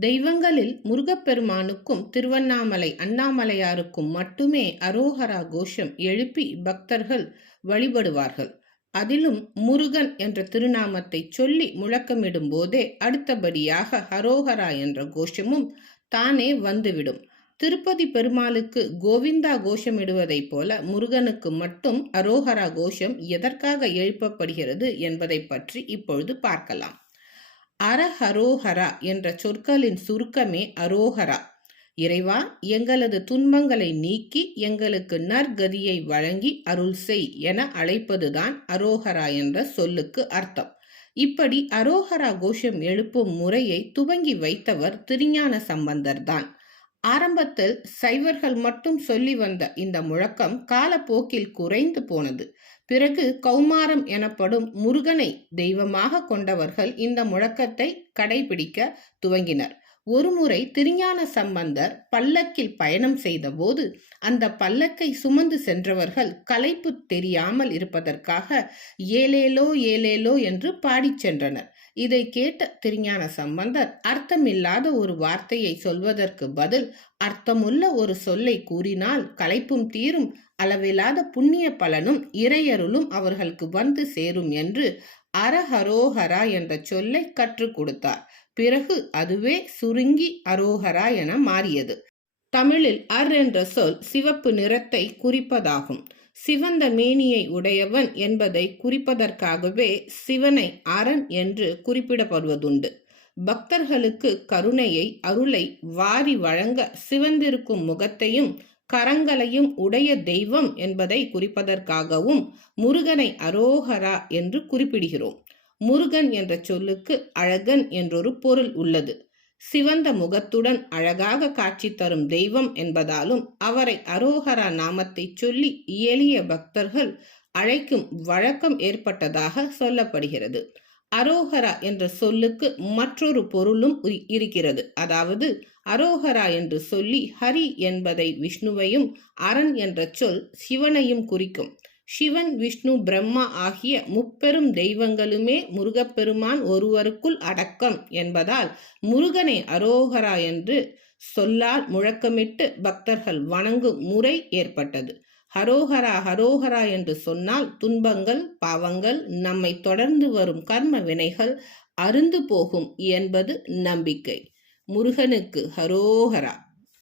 தெய்வங்களில் முருகப்பெருமானுக்கும் திருவண்ணாமலை அண்ணாமலையாருக்கும் மட்டுமே அரோஹரா கோஷம் எழுப்பி பக்தர்கள் வழிபடுவார்கள். அதிலும் முருகன் என்ற திருநாமத்தை சொல்லி முழக்கமிடும் போதே அடுத்தபடியாக ஹரோஹரா என்ற கோஷமும் தானே வந்துவிடும். திருப்பதி பெருமாளுக்கு கோவிந்தா கோஷமிடுவதைப் போல முருகனுக்கு மட்டும் அரோஹரா கோஷம் எதற்காக எழுப்பப்படுகிறது என்பதை பற்றி இப்பொழுது பார்க்கலாம். அரஹரோஹரா என்ற சொற்களின் சுருக்கமே அரோஹரா. இறைவா எங்களது துன்பங்களை நீக்கி எங்களுக்கு நற்கதியை வழங்கி அருள் செய் என அழைப்பதுதான் அரோஹரா என்ற சொல்லுக்கு அர்த்தம். இப்படி அரோஹரா கோஷம் எழுப்பும் முறையை துவங்கி வைத்தவர் திருஞான சம்பந்தர்தான். ஆரம்பத்தில் சைவர்கள் மட்டும் சொல்லி வந்த இந்த முழக்கம் காலப்போக்கில் குறைந்து போனது. பிறகு கௌமாரம் எனப்படும் முருகனை தெய்வமாக கொண்டவர்கள் இந்த முழக்கத்தை கடைபிடிக்க துவங்கினர். ஒருமுறை திருஞான சம்பந்தர் பல்லக்கில் பயணம் செய்தபோது அந்த பல்லக்கை சுமந்து சென்றவர்கள் களைப்பு தெரியாமல் இருப்பதற்காக ஏலேலோ ஏலேலோ என்று பாடிச் சென்றனர். இதை கேட்ட திருஞான சம்பந்தர் அர்த்தமில்லாத ஒரு வார்த்தையை சொல்வதற்கு பதில் அர்த்தமுள்ள ஒரு சொல்லை கூறினால் களைப்பும் தீரும் அளவில்லாத புண்ணிய பலனும் இறையருளும் அவர்களுக்கு வந்து சேரும் என்று அரஹரோஹரா என்ற சொல்லை கற்றுக் கொடுத்தார். பிறகு அதுவே சுருங்கி அரோகரா என மாறியது. தமிழில் அர் என்ற சொல் சிவப்பு நிறத்தை குறிப்பதாகும். சிவந்த மேனியை உடையவன் என்பதை குறிப்பதற்காகவே சிவனை அரண் என்று குறிப்பிடப்படுவதுண்டு. பக்தர்களுக்கு கருணையை அருளை வாரி வழங்க சிவந்திருக்கும் முகத்தையும் கரங்களையும் உடைய தெய்வம் என்பதை குறிப்பதற்காகவும் முருகனை அரோகரா என்று குறிப்பிடுகிறோம். முருகன் என்ற சொல்லுக்கு அழகன் என்றொரு பொருள் உள்ளது. சிவந்த முகத்துடன் அழகாக காட்சி தரும் தெய்வம் என்பதாலும் அவரை அரோகரா நாமத்தை சொல்லி எளிய பக்தர்கள் அழைக்கும் வழக்கம் ஏற்பட்டதாக சொல்லப்படுகிறது. அரோகரா என்ற சொல்லுக்கு மற்றொரு பொருளும் இருக்கிறது. அதாவது அரோகரா என்று சொல்லி ஹரி என்பதை விஷ்ணுவையும் அரண் என்ற சொல் சிவனையும் குறிக்கும். சிவன் விஷ்ணு பிரம்மா ஆகிய முப்பெரும் தெய்வங்களுமே முருகப்பெருமான் ஒருவருக்குள் அடக்கம் என்பதால் முருகனை அரோகரா என்று சொல்லால் முழக்கமிட்டு பக்தர்கள் வணங்கும் முறை ஏற்பட்டது. ஹரோஹரா ஹரோஹரா என்று சொன்னால் துன்பங்கள் பாவங்கள் நம்மை தொடர்ந்து வரும் கர்ம வினைகள் அருந்து போகும் என்பது நம்பிக்கை. முருகனுக்கு ஹரோஹரா